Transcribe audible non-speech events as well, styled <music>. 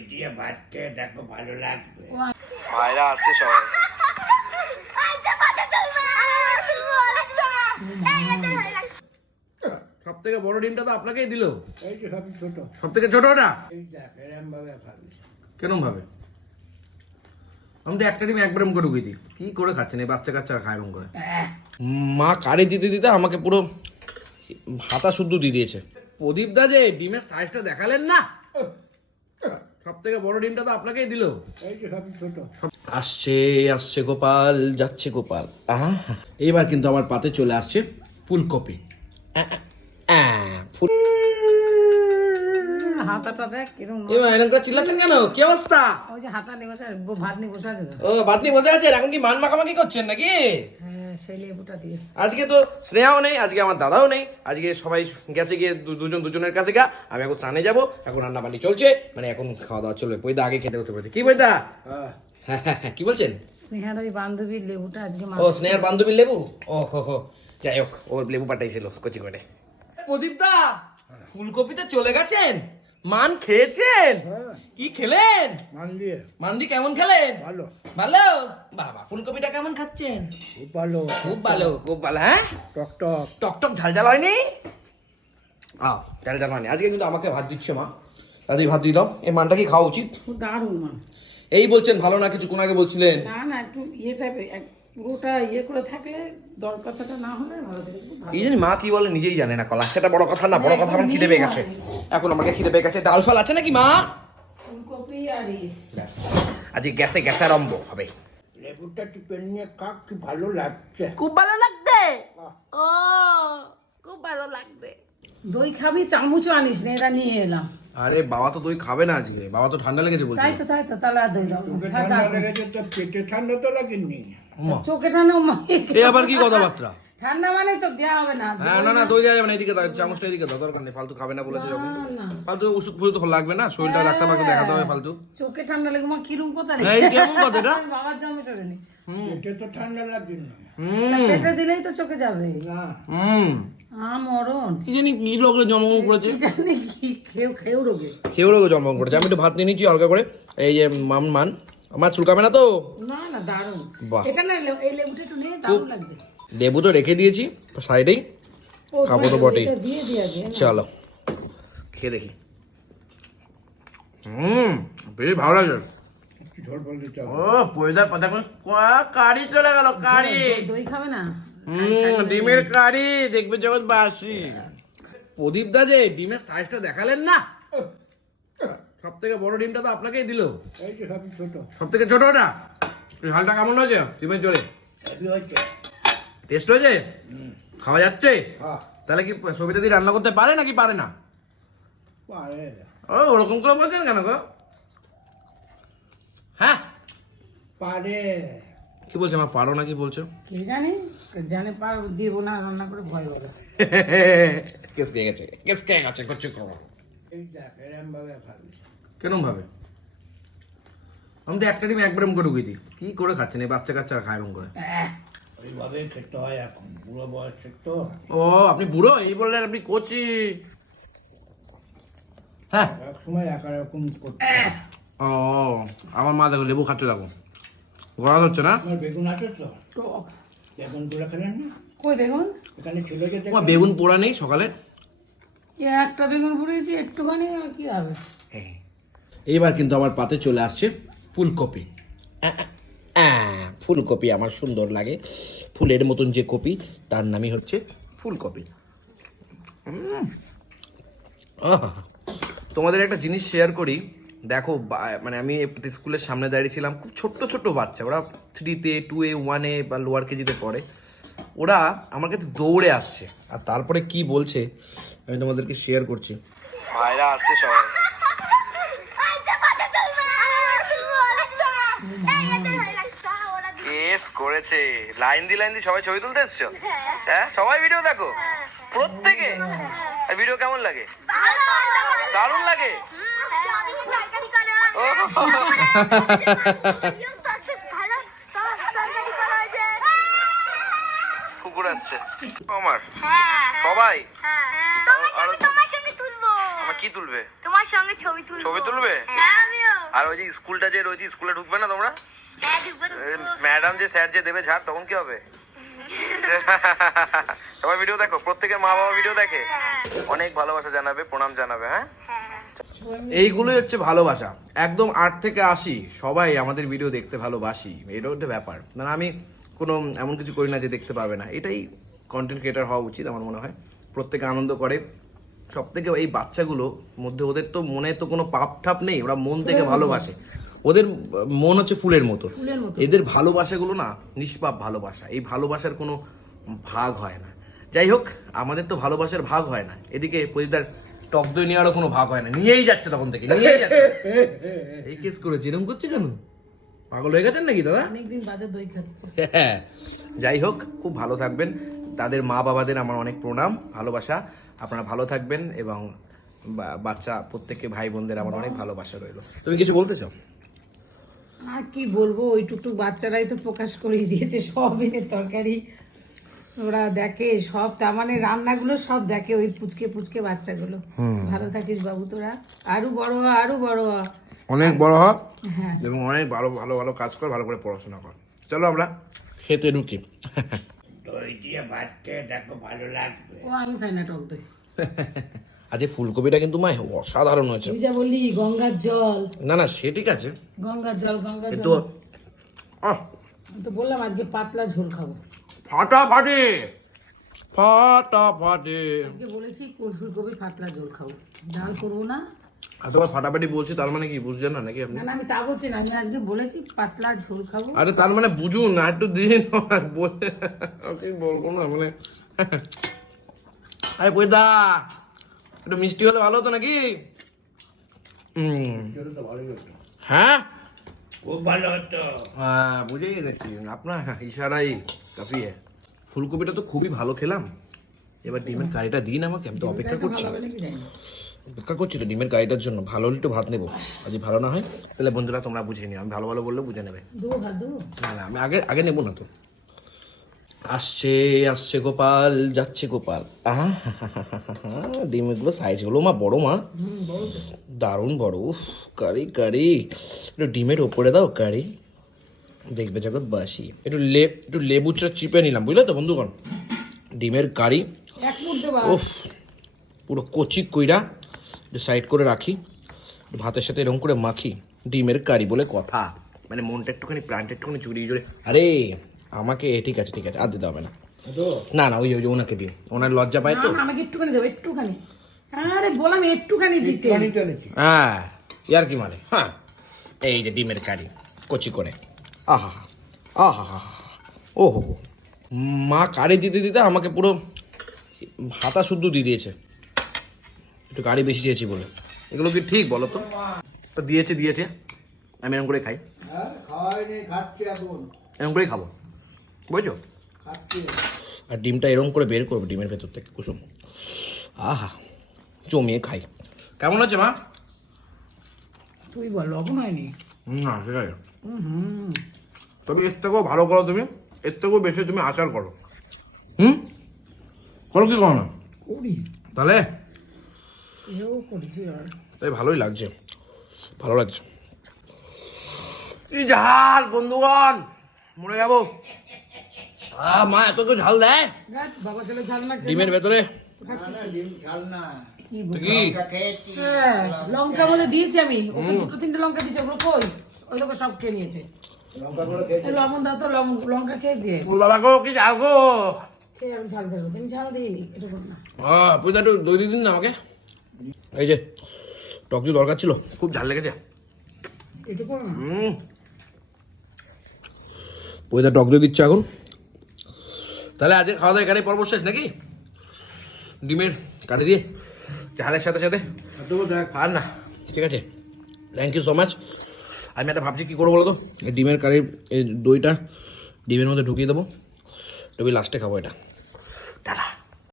মিটিয়ে ভাত খেয়ে দেখো ভালো লাগবে। ভাইরা আসছে সবাই। সব থেকে বড় ডিমটা তো আপনাকেই দিল। এই যে সবই ছোট। সব থেকে ছোট এই দেখ এরম ভাবে। খাবি কেরম ভাবে আমি তো একটা ডিম একবার করে ঢুকিয়ে দিই। কি করে খাচ্ছেন? এই বাচ্চা কাচ্চারা খায় এরম করে। মা কারি দিতে দিতে আমাকে পুরো হাতা শুদ্ধ দিয়ে দিয়েছে। প্রদীপ দা যে ডিমের সাইজটা দেখালেন না? সব থেকে বড় ডিমটা তো আপনাকেই দিল। এই যে সবই ছোট। আসছে আসছে গোপাল যাচ্ছে গোপাল। এইবার কিন্তু আমার পাতে চলে আসছে ফুলকপি। হাতাটা দেখ কিরম করে চিল্লাচ্ছেন কেন? কি অবস্থা? ওই যে হাতা নিয়ে বসে ভাত নিয়ে বসে আছে ও বাতনি বসে আছেন এখন কি মান মাখামাখি করছেন নাকি? হ্যাঁ। সেই লেবুটা দিয়ে। আজকে তো স্নেহাও নেই আজকে আমার দাদাও নেই আজকে সবাই গেছে গিয়ে দুজন দুজনের কাছে গা আমি এখন স্নানে যাব এখন রান্না বান্নি চলছে মানে এখন খাওয়া দাওয়া চলবে। পয়দা আগে খেতে বসে পড়েছে কি পয়দা হ্যাঁ হ্যাঁ হ্যাঁ হ্যাঁ, কি বলছেন? স্নেহার ওই বান্ধবীর লেবুটা আজকে ও স্নেহার বান্ধবীর লেবু? ও হো হো। যাই হোক ও লেবু পাঠাইছিল কচি করে প্রদীপ দা ফুলকপিতে চলে গেছেন? মান খেয়েছেন? হ্যাঁ। কি খেলেন? মান দিয়ে। মান্দি কেমন খেলেন? ভালো। ভালো? বাবা ফুলকপিটা কেমন খাচ্ছেন? খুব ভালো। খুব ভালো খুব ভালো হ্যাঁ? টক টক। টক টক ঝাল ঝাল হয়নি? আ ঝাল ঝাল হয়নি। আজকে কিন্তু আমাকে ভাত দিচ্ছে মা। তাদের ভাত দিয়ে দাও। এই মানটা কি খাওয়া উচিত? দারুণ মা এই বলছেন ভালো না কিছুক্ষণ আগে বলছিলেন? না না একটু ইয়ে টাইপের পুরোটা ইয়ে করে থাকলে না হলে ভালো। এই জানি মা কি বলে নিজেই জানে না কলা। সেটা বড় কথা না বড় কথা আমার খিদে পেয়ে গেছে। এখন আমাকে খিদে পেয়ে গেছে। ডাল ফাল আছে নাকি মা? ফুলকপি আর ইয়ে। আজকে গ্যাসে গ্যাসে আরম্ভ হবে। লেবুটা নিয়ে কাক কি ভালো লাগছে। খুব ভালো লাগবে? ও খুব ভালো লাগবে। দই খাবি চামচও আনিস না এটা নিয়ে এলাম। আরে বাবা তো দই খাবে না আজকে। বাবা তো ঠান্ডা লেগেছে বলছে। তাই তো তাই তো তাহলে আর দই দাও ঠান্ডা লেগেছে তো পেটে ঠান্ডা তো লাগেনি। চোখে ঠান্ডা এ আবার কি কথাবার্তা? ঠান্ডা মানে তো দেওয়া হবে না। হ্যাঁ না না দই দেওয়া যাবে না এদিকে দাও চামচটা এদিকে দাও দরকার নেই ফালতু খাবে না বলেছে যখন। না, না ফালতু ওষুধ ফুষুধ লাগবে না শরীরটা ডাক্তার পাকে দেখাতে হবে ফালতু। চোখে ঠান্ডা লেগে মা কিরম কথা রে? এই কেমন কথা এটা? বাবার জামে চলে নি পেটে তো ঠান্ডা লাগছে না। পেটে দিলেই তো চোখে যাবে। না। হুম। আ কি জানি কি রোগে জন্মগ্রহণ করেছে? কি জানি কি খেয়েও খেয়েও রোগে। কেউ রোগে জন্মগ্রহণ করেছে। আমি একটু ভাত নিয়ে নিচ্ছি হালকা করে। এই যে মান মান আমার চুলকাবে না তো? না না দারুণ। এটা না এই লেবুটা একটু দারুণ লাগছে। লেবু তো রেখে দিয়েছি সাইডেই। খাব তো বটেই। চলো। খেয়ে দেখি। হুম বেশ ভালো লাগছে। ও পয়দা পাতা করে কারি চলে গেল কারি। দই- দই খাবে না? হুম ডিমের কারি দেখবে জগৎ বাসি। প্রদীপ দা যে ডিমের সাইজটা দেখালেন না? সব থেকে বড় ডিমটা তো আপনাকেই দিল। এই যে সবই ছোট। সব থেকে ছোট ওটা? ঝালটা কেমন হয়েছে? ডিমের হচ্ছে টেস্ট হয়েছে? খাওয়া যাচ্ছে? হ্যাঁ। তাহলে কি সবিতা দিয়ে রান্না করতে পারে নাকি পারে না? পারে। ও ওরকম করে বলছেন কেন গো? হ্যাঁ? পারে। কি বলছে মা পারো না কি বলছো? কে জানি? জানে পার দিব না রান্না করে ভয় করে। কেস খেয়ে গেছে কেস খেয়ে গেছে করছে করো। এই দেখ এরম ভাবে খাবি। কেরম ভাবে? আমি তো একটা ডিম একবার করে ঢুকিয়ে দিই। কি করে খাচ্ছেন? এই বাচ্চা কাচ্চারা খায় এরকম করে। ওইভাবে খেতে হয় এখন। বুড়ো বয়সের তো। ও আপনি বুড়ো? এই বললেন আপনি কচি। হ্যাঁ। এক সময় একা রকম করতে ও আমার মা দেখো লেবু খাচ্ছে দেখো। গড়া হচ্ছে না? তোমার বেগুন আছে তো? বেগুন তুলে খেলেন না? কই বেগুন? এখানে ছিল যে তোমার বেগুন পোড়া নেই সকালে? এ একটা বেগুন পুড়িয়েছি একটুখানি আর কি হবে? এইবার কিন্তু আমার পাতে চলে আসছে ফুলকপি। ফুলকপি আমার সুন্দর লাগে। ফুলের মতন যে কপি, তার নামই হচ্ছে ফুলকপি। তোমাদের একটা জিনিস শেয়ার করি। দেখো মানে আমি স্কুলের সামনে দাঁড়িয়েছিলাম খুব ছোট্ট ছোট্ট বাচ্চা। ওরা থ্রিতে টু এ ওয়ানে বা লোয়ার কেজিতে পড়ে। ওরা আমার কাছে দৌড়ে আসছে। আর তারপরে কি বলছে, আমি তোমাদেরকে শেয়ার করছি। ভাইরা আসছে সবাই। করেছে। লাইন দি লাইন দি সবাই ছবি তুলতে এসছো? হ্যাঁ সবাই ভিডিও দেখো? প্রত্যেকে? ভিডিও কেমন লাগে? দারুণ লাগে? কুকুর আসছে। আমার? সবাই? তুলবো। আমার কি তুলবে? তোমার সঙ্গে ছবি তুলবো। ছবি তুলবে? হ্যাঁ আর ওই যে স্কুলটা যে রয়েছে স্কুলে ঢুকবে না তোমরা? ম্যাডাম যে স্যার যে দেবে ঝাড় তখন কি হবে? সবাই ভিডিও দেখো প্রত্যেকের মা বাবা ভিডিও দেখে। অনেক ভালোবাসা জানাবে প্রণাম জানাবে হ্যাঁ? এইগুলোই হচ্ছে ভালোবাসা। একদম আট থেকে আশি সবাই আমাদের ভিডিও দেখতে ভালোবাসি। এটা হচ্ছে ব্যাপার। মানে আমি কোনো এমন কিছু করি না যে দেখতে পাবে না। এটাই কন্টেন্ট ক্রিয়েটার হওয়া উচিত আমার মনে হয়। প্রত্যেকে আনন্দ করে। সব থেকে এই বাচ্চাগুলো মধ্যে ওদের তো মনে তো কোনো পাপ ঠাপ নেই ওরা মন থেকে ভালোবাসে। ওদের মন হচ্ছে ফুলের মতো। এদের ভালোবাসাগুলো না নিষ্পাপ ভালোবাসা। এই ভালোবাসার কোনো ভাগ হয় না। যাই হোক আমাদের তো ভালোবাসার ভাগ হয় না। এদিকে প্রদীপদার টক দই নেওয়ারও কোনো ভাগ হয় না। নিয়েই যাচ্ছে তখন থেকে নিয়েই যাচ্ছে। এই কেস করেছে এরকম করছে কেন? পাগল হয়ে গেছেন নাকি দাদা? অনেকদিন বাদে দই খাচ্ছে। হ্যাঁ। যাই হোক খুব ভালো থাকবেন। তাদের মা বাবাদের আমার অনেক প্রণাম ভালোবাসা। আপনারা ভালো থাকবেন এবং বাচ্চা প্রত্যেককে ভাই বোনদের আমার অনেক ভালোবাসা রইল। তুমি কিছু বলতে চাও? আর কি বলব ওই টুকটুক বাচ্চারাই তো প্রকাশ করেই দিয়েছে সব এনে তরকারি। ওরা দেখে সব তার মানে রান্নাগুলো সব দেখে ওই পুচকে পুচকে বাচ্চাগুলো। ভালো থাকিস বাবু তোরা। আরও বড় হ আরও বড় হ। অনেক বড় হ। হ্যাঁ। এবং অনেক ভালো ভালো ভালো কাজ কর ভালো করে পড়াশোনা কর। চলো আমরা খেতে ঢুকি। দই দিয়ে ভাত খেয়ে দেখো ভালো লাগবে। ও আমি খাই না টক দই। <laughs> আজ ফুলকপিটা কিন্তু মা অসাধারণ হয়েছে। তুই যা বললি গঙ্গার জল। না না সে ঠিক আছে। গঙ্গার জল গঙ্গার জল। তো বললাম আজকে পাতলা ঝোল খাব। ফাটাফাটি ফাটাফাটি। আজকে বলেছি ফুলকপি পাতলা ঝোল খাব। ডাল করব না। আর তোমার ফাটাফাটি বলছি তার মানে কি বুঝছেন না নাকি আপনি? না না আমি তা বলছি না আমি আজকে বলেছি পাতলা ঝোল খাব। আরে তার মানে বুঝুন না একটু দিন বলে কি বলব না মানে। আরে পয়দা একটু মিষ্টি হলে ভালো হতো নাকি? হ্যাঁ? খুব ভালো হতো। হ্যাঁ বুঝেই গেছি। আপনার ইশারাই কাফি ফুলকপিটা তো খুবই ভালো খেলাম। এবার ডিমের কারিটা দিন আমাকে আমি তো অপেক্ষা করছি। অপেক্ষা করছি তো ডিমের কারিটার জন্য। ভালো হলে একটু ভাত নেব। যদি ভালো না হয় তাহলে বন্ধুরা তোমরা বুঝে নিও। আমি ভালো ভালো বললে বুঝে নেবে। না না আমি আগে আগে নেব না তো। আসছে আসছে গোপাল যাচ্ছে গোপাল। ডিমগুলো সাইজগুলো মা বড় মা। দারুণ বড় উফ কারি কারি একটু ডিমের ওপরে দাও কারি দেখবে জগৎ বাসি। একটু লে একটু লেবুটা চিপে নিলাম বুঝলে তো বন্ধুগণ? ডিমের কারি উফ পুরো কচি কইরা একটু সাইড করে রাখি। ভাতের সাথে এরকম করে মাখি। ডিমের কারি বলে কথা। মানে মনটা একটুখানি প্রাণটা একটুখানি জুড়িয়ে জুড়ে আরে! আমাকে এ ঠিক আছে ঠিক আছে আর দিতে হবে না। না না ওই ওই যে ওনাকে দিন ওনার লজ্জা পায় তো? আমাকে একটুখানি দেবো একটুখানি। আরে বললাম একটুখানি দিতে। হ্যাঁ ইয়ার কি মানে? হ্যাঁ এই যে ডিমের কারি কচি করে। আহা আহা হা ও হো হো। মা কারি দিতে দিতে আমাকে পুরো হাতা শুদ্ধ দিয়ে দিয়েছে। একটু কারি বেশি চেয়েছি বলে। এগুলো কি ঠিক বলো তো? তো দিয়েছে দিয়েছে। আমি এরকম করে খাই। হ্যাঁ খাওয়াইনি খাচ্ছি এখন। এরকম করেই খাব? বুঝছ আর ডিমটা এরকম করে বের করব ডিমের ভেতর থেকে কুসুম। আহা জমিয়ে খাই। কেমন আছে মা? তুই বল লবণ হয়নি? না হুম তবে এর থেকেও ভালো করো তুমি এর থেকেও বেশি তুমি আচার করো। হুম? করো কি করো না? করি। তাহলে? তাই ভালোই লাগছে ভালো লাগছে। কি ঝাল বন্ধুগণ মরে যাব। আহ, মা এত কেউ ঝাল দেয়? বাবা খেলে ঝাল না ডিমের ভেতরে? না ডিম ঝাল না কি? তো বলব? কি লঙ্কা হ্যাঁ, বলে দিয়েছি আমি। ওকে দুটো তিনটে লঙ্কা দিয়েছে ওগুলো কই ওই লোক সব খেয়ে নিয়েছে। লবণ দাও তো লঙ্কা খেয়ে দিয়ে। বাবা গো কি গো? হ্যাঁ দই দিন না আমাকে। এই যে টক দরকার ছিল খুব ঝাল লেগেছে। এটা করো না। হুম। পয়দা টক দিয়ে দিচ্ছে এখন। তাহলে আজকে খাওয়া দাওয়া এখানে পর্ব শেষ নাকি? ডিমের কাটি দিয়ে চালের সাথে সাথে। আর না ঠিক আছে। থ্যাংক ইউ সো মাচ আমি একটা ভাবছি কী করব বলো তো এই ডিমের কারির এই দইটা ডিমের মধ্যে ঢুকিয়ে দেবো। তবে লাস্টে খাব এটা।